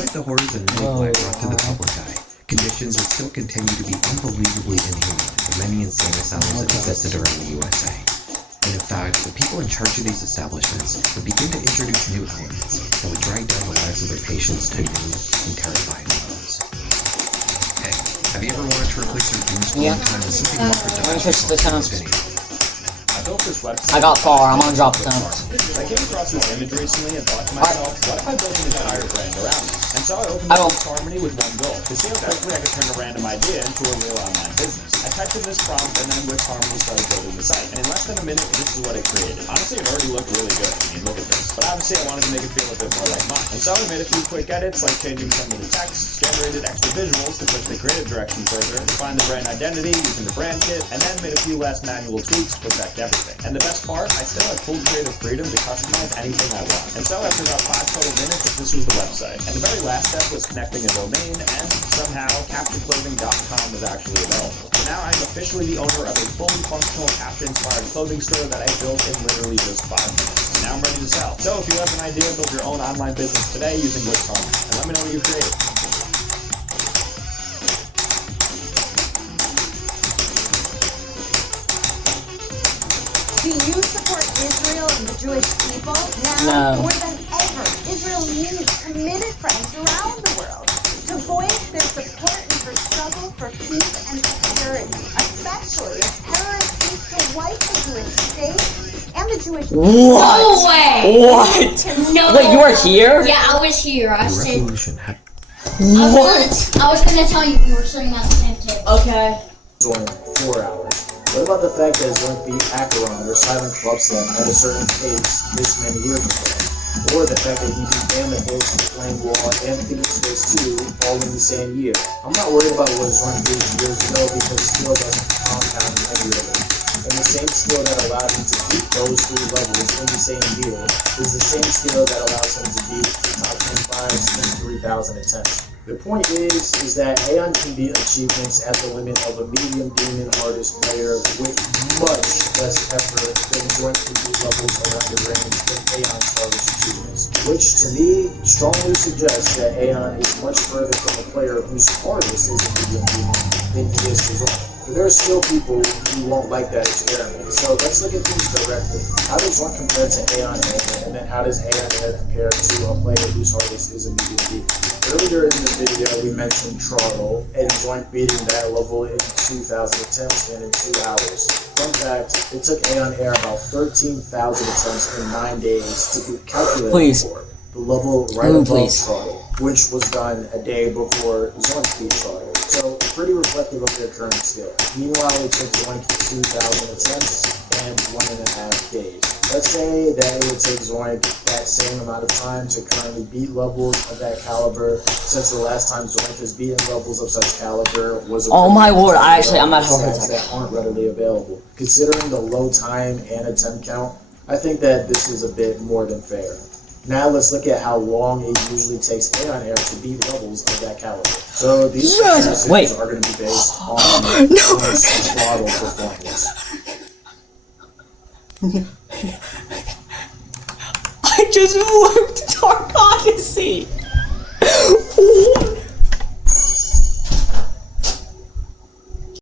Despite the horrors and neglect brought to the public eye, conditions are still continue to be unbelievably inhumane in many insane asylums that existed around the USA. And in fact, the people in charge of these establishments would begin to introduce new elements that would drag down the lives of their patients to new and terrifying levels. Hey, have you ever wanted to replace your doom scrolling time with something more productive? I built this website. I got far, I'm on drop zone. I came across this image recently and thought to myself, what if I built an entire brand around it? And so I opened up this harmony with one goal, to see how quickly I could turn a random idea into a real online business. I typed in this prompt and then with Harmony started building the site. And in less than a minute, this is what it created. Honestly, it already looked really good. I mean, look at this. But obviously, I wanted to make it feel a bit more like mine. And so I made a few quick edits, like changing some of the text, generated extra visuals to push the creative direction further, defined the brand identity using the brand kit, and then made a few last manual tweaks to protect everything. And the best part, I still have full creative freedom to customize anything I want. And so after about 5 total minutes, this was the website. And the very last step was connecting a domain, and somehow CaptainClothing.com was actually available. Now I'm officially the owner of a fully functional Captain-inspired clothing store that I built in literally just 5 minutes. And now I'm ready to sell. So if you have an idea, build your own online business today using Wix Harmony. And let me know what you create. Do you support Israel and the Jewish people? Now, more than ever, Israel needs committed friends around the world to voice their support in her struggle for peace and security, especially as terrorists seek to wipe the Jewish state and the Jewish people. What? No way! What? No. Wait, you were here? Yeah, I was here. I said. What? I was gonna tell you we were sitting at the same table. Okay. Only 4 hours. What about the fact that Zoink beat Acheron or Silent Clubstep at a certain pace this many years ago? Or the fact that he beat Amethyst, Flame Wall, and Phoenix Space 2 all in the same year? I'm not worried about what Zoink did years ago because skill doesn't compound regularly. And the same skill that allowed him to beat those 3 levels in the same year is the same skill that allows him to beat top 25 since 3,000 attempts. The point is that Aeon can beat achievements at the limit of a medium demon artist player with much less effort than Zoink can beat levels around the range than Aeon's hardest achievements. Which to me strongly suggests that Aeon is much further from a player whose hardest is a medium demon than he is to Zoink. But there are still people who won't like that experiment. So let's look at things directly. How does Zoink compare to Aeon Air? And then how does Aeon Air compare to a player whose hardest is a medium demon? Earlier in the video, we mentioned Trottle and Zoink beating that level in 2,000 attempts and in 2 hours. Fun fact, it took Aeon Air about 13,000 attempts in 9 days to calculate for the level right above Trottle, which was done a day before Zoink beat Trottle. So pretty reflective of their current skill. Meanwhile, it took Zoink 2,000 attempts and 1.5 days. Let's say that it would take Zoink that same amount of time to currently beat levels of that caliber, since the last time Zoink has beaten levels of such caliber was a I'm not that aren't readily available. Considering the low time and attempt count, I think that this is a bit more than fair. Now let's look at how long it usually takes Aeon Air to beat levels of that caliber. So these comparisons are going to be based on Zoink's throttle performance. I just worked Dark Odyssey.